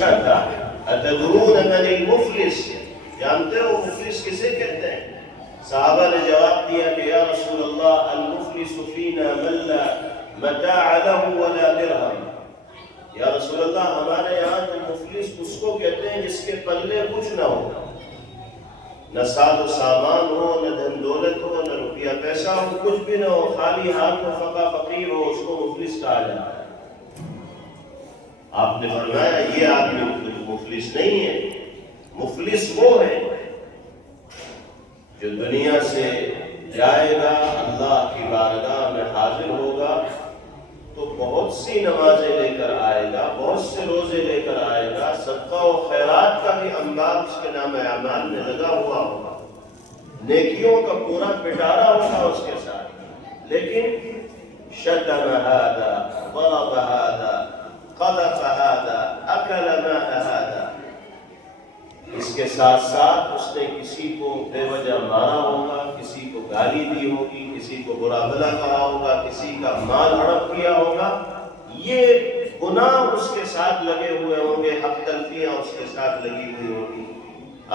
پوچھا تھا اتدرون من المفلس، جانتے ہو مفلس کسے کہتے ہیں؟ صحابہ نے جواب دیا کہ یا رسول اللہ المفلس فینا من لا متاع له ولا درہم، یا رسول اللہ ہمارے یہاں تو مفلس اس کو کہتے ہیں جس کے پلے کچھ نہ ہو، نہ ساز و سامان ہو، نہ دھن دولت ہو، نہ روپیہ پیسہ ہو، کچھ بھی نہ ہو، خالی ہاتھ میں فقہ فقیر ہو، اس کو مفلس کہا جاتا ہے۔ آپ نے فرمایا یہ آدمی مفلس نہیں ہے، مفلس وہ ہے جو دنیا سے جائے گا، اللہ کی بارگاہ میں حاضر ہوگا تو بہت سی نمازیں لے کر آئے گا، بہت سے روزے لے کر آئے گا، صدقہ و خیرات کا بھی انبار اس کے نام اعمال میں لگا ہوا ہوگا، نیکیوں کا پورا پٹارا ہوگا اس کے ساتھ، لیکن شتم هذا، ضرب هذا، قذف هذا، اکل مال هذا، اس کے ساتھ ساتھ اس نے کسی کو بے وجہ مارا ہوگا، کسی کو گالی دی ہوگی، کسی کو برا بھلا کہا ہوگا، کسی کا مال ہڑپ کیا ہوگا، یہ گناہ اس کے ساتھ لگے ہوئے ہوں گے، حق تلفیاں اس کے ساتھ لگی ہوئی ہوں گی۔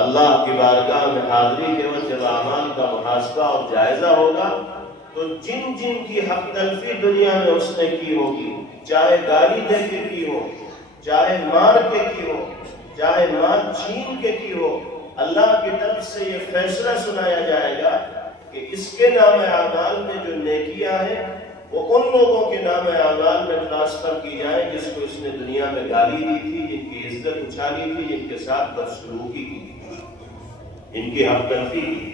اللہ کی بارگاہ میں حاضری کے وقت جب اعمال کا محاسبہ اور جائزہ ہوگا تو جن جن کی حق تلفی دنیا میں اس نے کی ہوگی، چاہے گالی دے کے کی ہو، چاہے مار کے کی ہو، چاہے مال چھین کے کی ہو، اللہ کی طرف سے یہ فیصلہ سنایا جائے گا کہ اس کے نام اعمال میں جو نیکیاں ہیں وہ ان لوگوں کے نام اعمال میں ٹرانسفر کی جائیں جس کو اس نے دنیا میں گالی دی تھی، جن کی عزت اچھالی تھی، جن کے ساتھ بدسلوکی کی تھی، ان کی حق تلفی کی،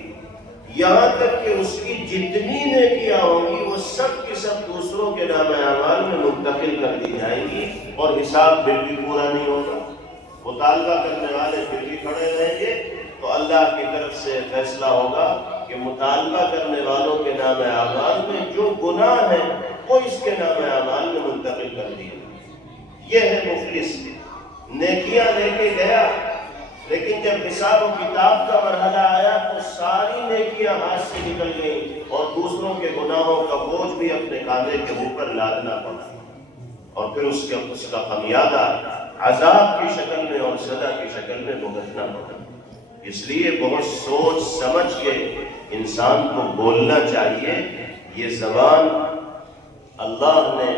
یہاں تک کہ اس کی جتنی نیکیاں ہوں گی وہ سب کی سب دوسروں کے نام اعمال میں منتقل کر دی جائیں گی، اور حساب پھر بھی پورا نہیں ہوگا۔ مطالبہ کرنے والے پھر بھی کھڑے رہیں گے تو اللہ کی طرف سے فیصلہ ہوگا کہ مطالبہ کرنے والوں کے نام اعمال میں جو گناہ ہیں وہ اس کے نام اعمال میں منتقل کر دیے۔ یہ ہے مفلس، نیکیاں لے کے گیا لیکن جب حساب و کتاب کا مرحلہ آیا تو ساری نیکیاں ہاتھ سے نکل گئیں اور دوسروں کے گناہوں کا بوجھ بھی اپنے کاندھے کے اوپر لادنا پڑا، اور پھر اس کا خمیازہ عذاب کی شکل میں اور سزا کی شکل میں بھگتنا پڑا۔ اس لیے بہت سوچ سمجھ کے انسان کو بولنا چاہیے۔ یہ زبان اللہ نے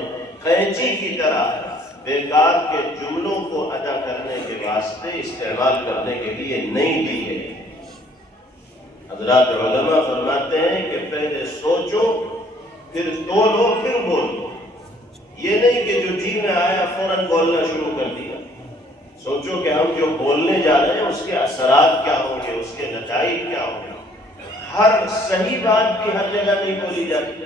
قینچی کی طرح بیکار کے جملوں کو ادا کرنے کے واسطے استعمال کرنے کے لیے نہیں دی ہے۔ حضرات علماء فرماتے ہیں کہ پہلے سوچو، پھر تولو، پھر بولو، یہ نہیں کہ جو جی میں آیا فوراً بولنا شروع کر دیا۔ سوچو کہ ہم جو بولنے جا رہے ہیں اس کے اثرات کیا ہوں گے، اس کے نتائج کیا ہوں گے۔ ہر صحیح بات بھی ہر جگہ نہیں بولی جاتی،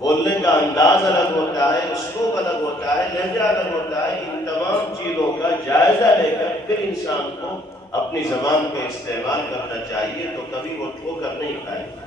بولنے کا انداز الگ ہوتا ہے، اسلوب الگ ہوتا ہے، لہجہ الگ ہوتا ہے۔ ان تمام چیزوں کا جائزہ لے کر پھر انسان کو اپنی زبان کا استعمال کرنا چاہیے، تو کبھی وہ ٹھوکر نہیں کھائے گا۔